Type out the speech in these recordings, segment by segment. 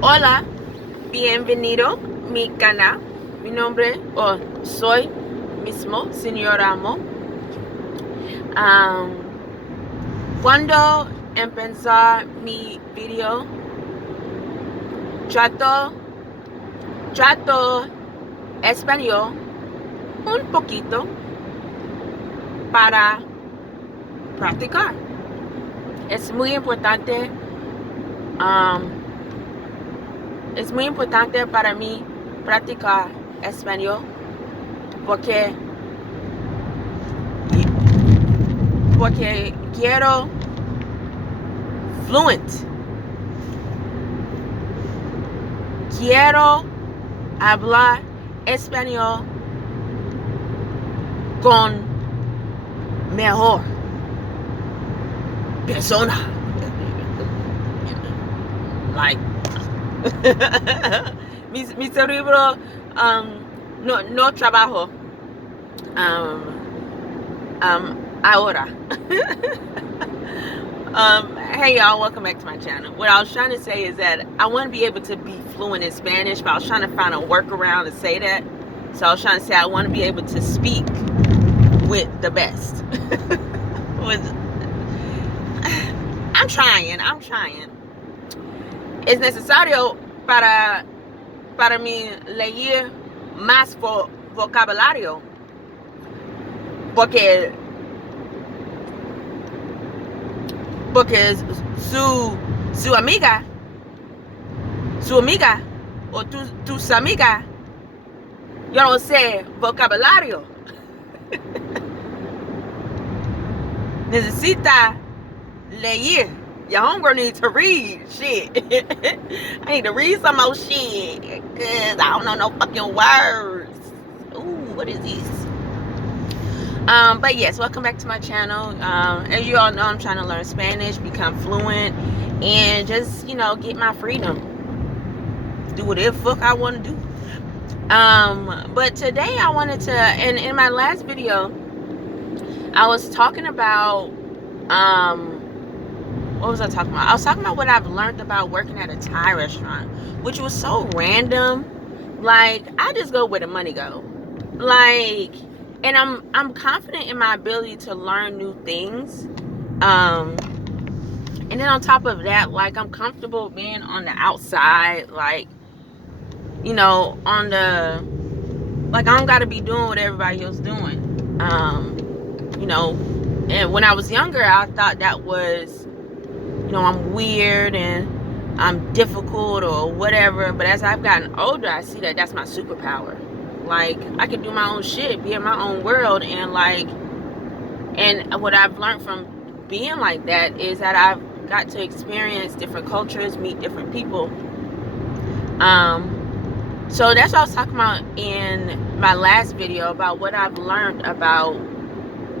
Hola, bienvenido mi canal. Mi nombre soy mismo, señor Amo. Cuando empezar mi video, trato español un poquito para practicar. Es muy importante. Es muy importante para mí practicar español porque quiero fluent. Quiero hablar español con mejor persona. Like mi cerebro no trabajo ahora. Hey y'all, welcome back to my channel. What I was trying to say is that I want to be able to be fluent in Spanish, but I was trying to find a workaround to say that. So I was trying to say I want to be able to speak with the best. I'm trying. Es necesario para mí leer más vocabulario porque su amiga o tus amigas, yo no sé vocabulario. Necesita leer. Your homegirl needs to read shit. I need to read some more shit because I don't know no fucking words. Ooh, what is this? But yes, welcome back to my channel. As you all know, I'm trying to learn Spanish, become fluent, and just, get my freedom. Do whatever the fuck I want to do. But today I wanted to, and in my last video, I was talking about, what was I talking about? I was talking about what I've learned about working at a Thai restaurant, which was so random. Like, I just go where the money go. Like, and I'm confident in my ability to learn new things. And then on top of that, like, I'm comfortable being on the outside, like, on the, like, I don't gotta be doing what everybody else doing. And when I was younger, I thought that was, I'm weird and I'm difficult or whatever. But as I've gotten older, I see that that's my superpower. Like, I can do my own shit, be in my own world, and what I've learned from being like that is that I've got to experience different cultures, meet different people. So that's what I was talking about in my last video, about what I've learned about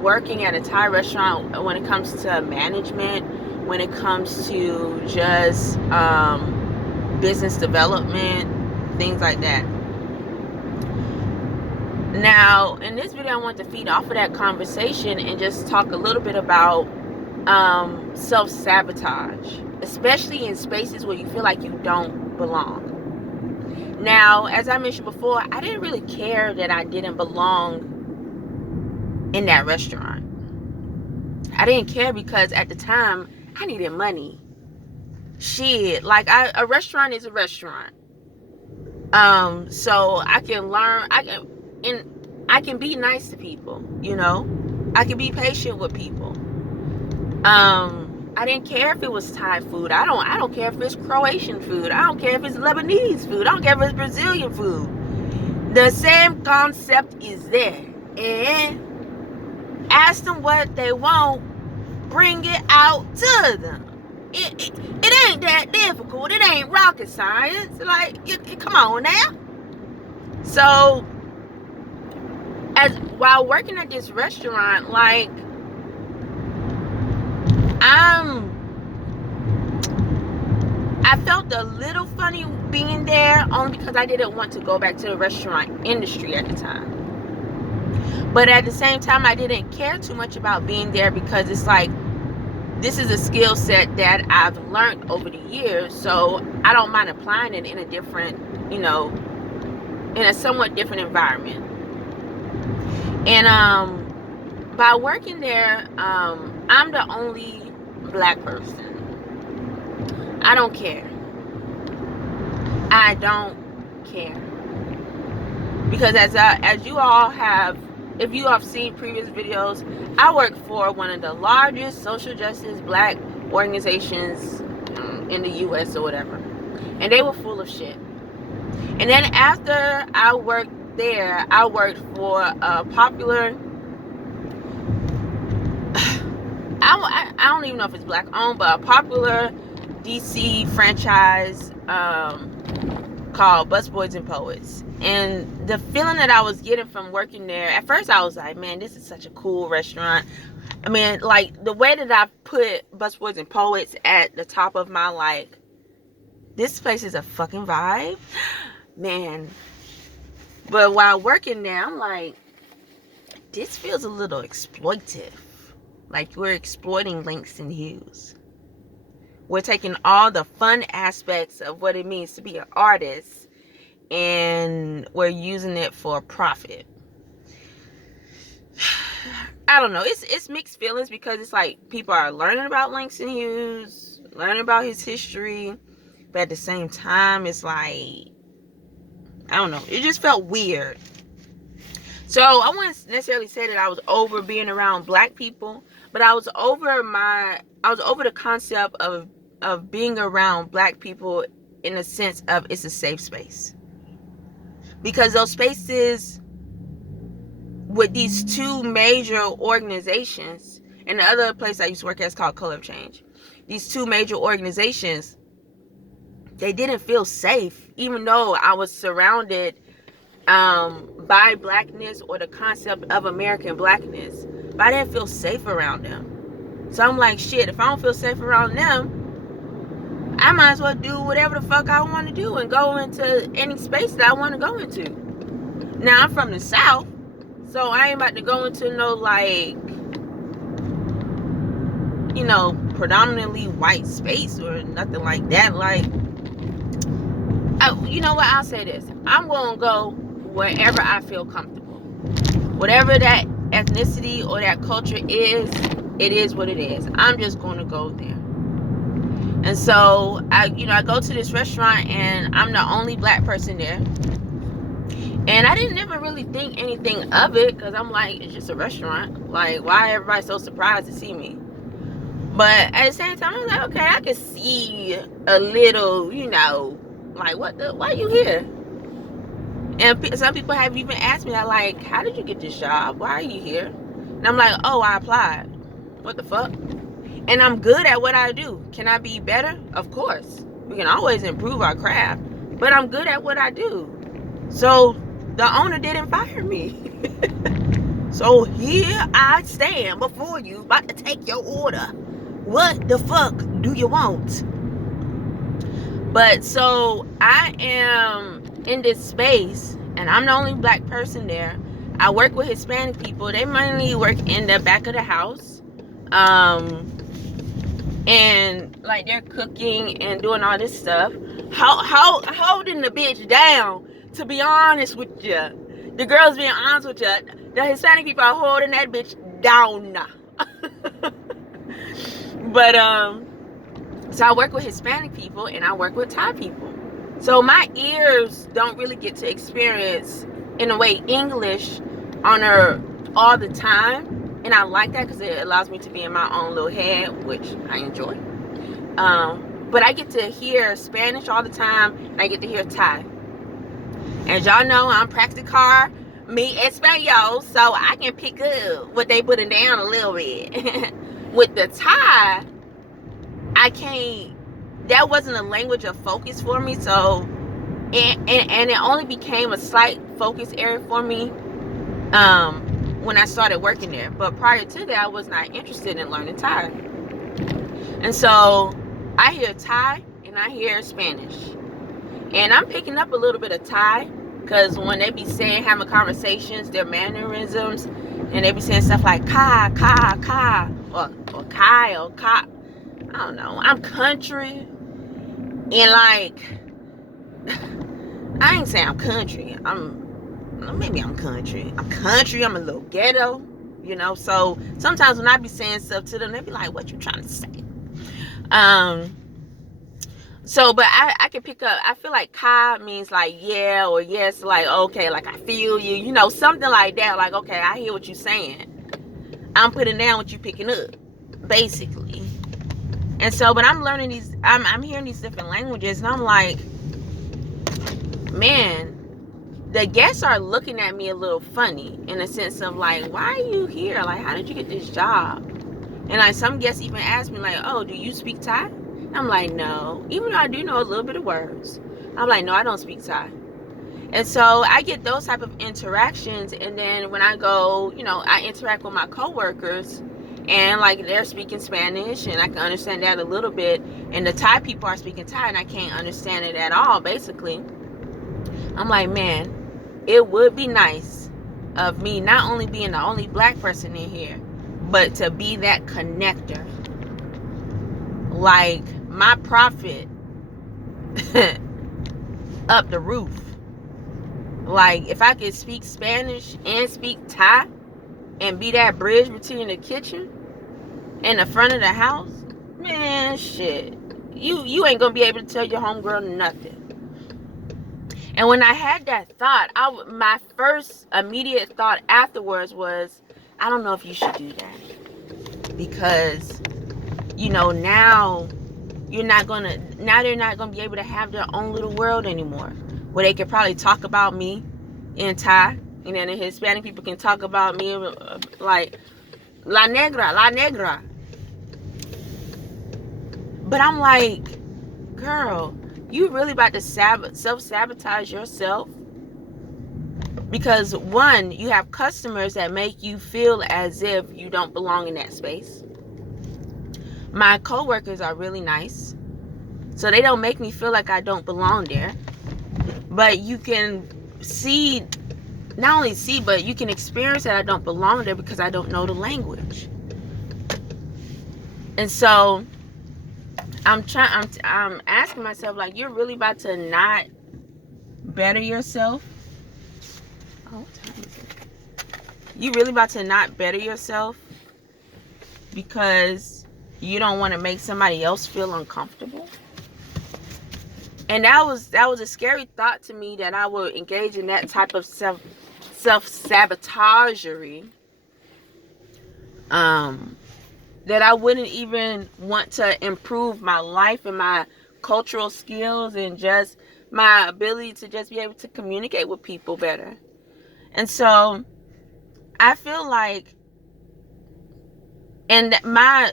working at a Thai restaurant when it comes to management, when it comes to just business development, things like that. Now, in this video, I want to feed off of that conversation and just talk a little bit about self-sabotage, especially in spaces where you feel like you don't belong. Now, as I mentioned before, I didn't really care that I didn't belong in that restaurant. I didn't care because at the time, I needed money. Shit, like, a restaurant is a restaurant. So I can learn, I can be nice to people, I can be patient with people. I didn't care if it was Thai food. I don't care if it's Croatian food. I don't care if it's Lebanese food. I don't care if it's Brazilian food. The same concept is there. And ask them what they want, bring it out to them. It ain't that difficult. It ain't rocket science. Like, come on now. So, while working at this restaurant, like, I felt a little funny being there, only because I didn't want to go back to the restaurant industry at the time. But at the same time, I didn't care too much about being there because it's like, this is a skill set that I've learned over the years, so I don't mind applying it in a different, in a somewhat different environment. And by working there, I'm the only black person. I don't care. I don't care. Because as you all have, if you have seen previous videos, I work for one of the largest social justice black organizations in the U.S. or whatever. And they were full of shit. And then after I worked there, I worked for a popular, I don't even know if it's black owned, but a popular DC franchise called Busboys and Poets. And the feeling that I was getting from working there, at first I was like, man, this is such a cool restaurant. I mean, like, the way that I put Busboys and Poets at the top of my, like, this place is a fucking vibe, man. But while working there, I'm like, this feels a little exploitive. Like, we're exploiting Langston Hughes. We're taking all the fun aspects of what it means to be an artist and we're using it for profit. I don't know. It's mixed feelings because it's like people are learning about Langston Hughes, learning about his history, but at the same time, it's like, I don't know. It just felt weird. So I wouldn't necessarily say that I was over being around black people, but I was over the concept of being around black people in the sense of it's a safe space. Because those spaces with these two major organizations, and the other place I used to work at is called Color of Change. These two major organizations, they didn't feel safe, even though I was surrounded by blackness or the concept of American blackness. But I didn't feel safe around them. So I'm like, shit, if I don't feel safe around them, I might as well do whatever the fuck I want to do and go into any space that I want to go into. Now, I'm from the South, so I ain't about to go into no, like, predominantly white space or nothing like that. Like, you know what? I'll say this. I'm going to go wherever I feel comfortable. Whatever that ethnicity or that culture is, it is what it is. I'm just going to go there. And so I go to this restaurant and I'm the only black person there. And I didn't ever really think anything of it because I'm like, it's just a restaurant. Like, why everybody so surprised to see me? But at the same time, I was like, okay, I can see a little, like, why are you here? And some people have even asked me that, like, how did you get this job? Why are you here? And I'm like, oh, I applied. What the fuck? And I'm good at what I do. Can I be better? Of course. We can always improve our craft. But I'm good at what I do. So the owner didn't fire me. So here I stand before you, about to take your order. What the fuck do you want? But so I am in this space, and I'm the only black person there. I work with Hispanic people. They mainly work in the back of the house. And like they're cooking and doing all this stuff. Holding the bitch down, to be honest with you. The girls being honest with you. The Hispanic people are holding that bitch down. But so I work with Hispanic people and I work with Thai people. So my ears don't really get to experience, in a way, English on her all the time. And I like that because it allows me to be in my own little head, which I enjoy. But I get to hear Spanish all the time, and I get to hear Thai. As y'all know, I'm practicar mi español, so I can pick up what they putting down a little bit. With the Thai, I can't. That wasn't a language of focus for me, so and it only became a slight focus area for me when I started working there. But prior to that, I was not interested in learning Thai. And so I hear Thai and I hear Spanish. And I'm picking up a little bit of Thai because when they be having conversations, their mannerisms And they be saying stuff like ka, ka, ka, or kai, or ka. I don't know. I'm country. And like, I ain't saying I'm country. Maybe I'm country. I'm country. I'm a little ghetto. So sometimes when I be saying stuff to them, they be like, what you trying to say? But I can pick up, I feel like ka means like yeah, or yes, like okay, like I feel you, something like that. Like, okay, I hear what you're saying. I'm putting down what you picking up, basically. And so, but I'm learning I'm hearing these different languages, and I'm like, man, the guests are looking at me a little funny in the sense of like, why are you here? Like, how did you get this job? And like some guests even ask me like, oh, do you speak Thai? I'm like, no. Even though I do know a little bit of words, I'm like, no, I don't speak Thai. And so I get those type of interactions. And then when I go, I interact with my coworkers, and like they're speaking Spanish, and I can understand that a little bit. And the Thai people are speaking Thai, and I can't understand it at all, basically. I'm like, man, it would be nice of me not only being the only black person in here, but to be that connector. Like, my profit up the roof. Like, if I could speak Spanish and speak Thai and be that bridge between the kitchen and the front of the house, man, shit. You ain't gonna be able to tell your homegirl nothing. And when I had that thought, my first immediate thought afterwards was, I don't know if you should do that. Because, now they're not gonna be able to have their own little world anymore, where they could probably talk about me in Thai, and then the Hispanic people can talk about me like la negra. But I'm like, girl, you really about to self-sabotage yourself? Because one, you have customers that make you feel as if you don't belong in that space. My coworkers are really nice, so they don't make me feel like I don't belong there. But you can see, not only see, but you can experience that I don't belong there because I don't know the language. And so I'm asking myself, like, you're really about to not better yourself? Oh, what time is it? You really about to not better yourself because you don't want to make somebody else feel uncomfortable? And that was a scary thought to me, that I would engage in that type of self-sabotagery. That I wouldn't even want to improve my life and my cultural skills and just my ability to just be able to communicate with people better. And so I feel like, and my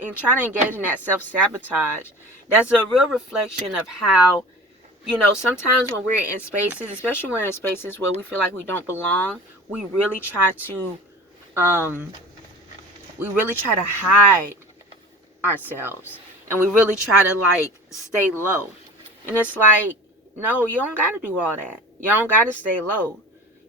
in trying to engage in that self-sabotage, that's a real reflection of how, sometimes when we're in spaces, especially when we're in spaces where we feel like we don't belong, we really try to hide ourselves, and we really try to like stay low. And it's like, no, you don't got to do all that. You don't got to stay low.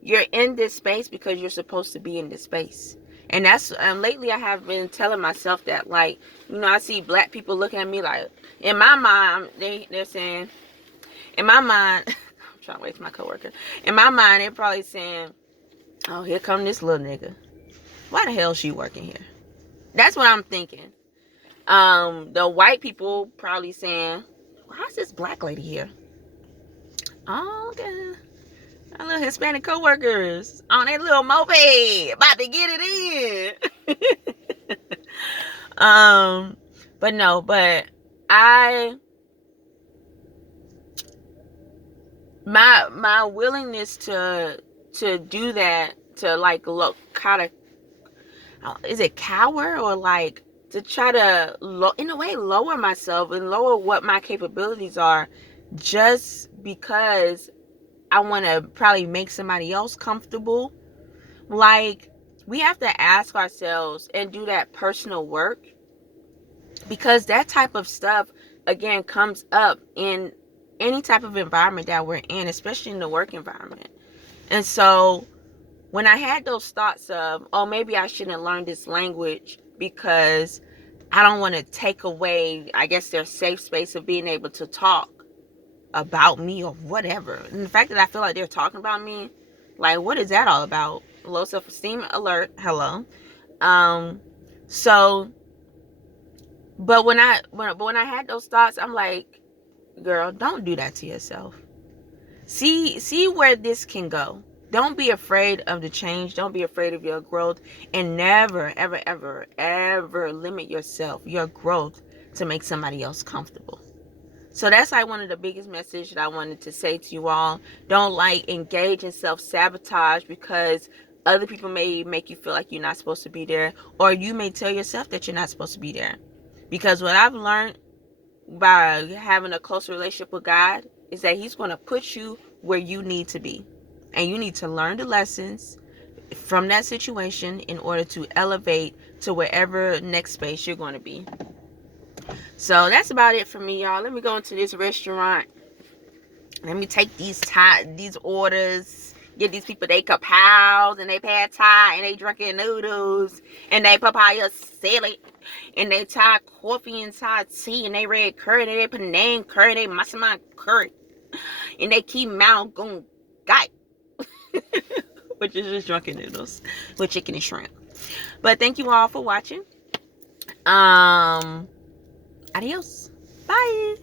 You're in this space because you're supposed to be in this space. And that's, lately I have been telling myself that, like, I see black people looking at me like, in my mind, they're saying, in my mind, I'm trying to wait for my coworker. In my mind, they're probably saying, oh, here come this little nigga. Why the hell is she working here? That's what I'm thinking. The white people probably saying, how's this black lady here? Oh, okay. Our little Hispanic coworkers on that little moped, about to get it in. but my willingness to do that, to like look kind of, is it cower, or like to try to in a way lower myself and lower what my capabilities are, just because I want to probably make somebody else comfortable. Like, we have to ask ourselves and do that personal work, because that type of stuff, again, comes up in any type of environment that we're in, especially in the work environment. And so when I had those thoughts of, oh, maybe I shouldn't learn this language because I don't want to take away, I guess, their safe space of being able to talk about me or whatever. And the fact that I feel like they're talking about me, like, what is that all about? Low self-esteem alert. Hello. So, but when I had those thoughts, I'm like, girl, don't do that to yourself. See where this can go. Don't be afraid of the change. Don't be afraid of your growth. And never, ever, ever, ever limit yourself, your growth, to make somebody else comfortable. So that's like one of the biggest messages that I wanted to say to you all. Don't engage in self-sabotage because other people may make you feel like you're not supposed to be there. Or you may tell yourself that you're not supposed to be there. Because what I've learned by having a close relationship with God is that He's going to put you where you need to be. And you need to learn the lessons from that situation in order to elevate to wherever next space you're going to be. So that's about it for me, y'all. Let me go into this restaurant. Let me take these orders. Get these people they kapows and they pad thai and they drinking noodles and they papaya salad and they Thai coffee and Thai tea and they red curry and they Penang curry and they massaman curry and they keep gung gai, which is just drunken noodles with chicken and shrimp. But thank you all for watching. Adios. Bye.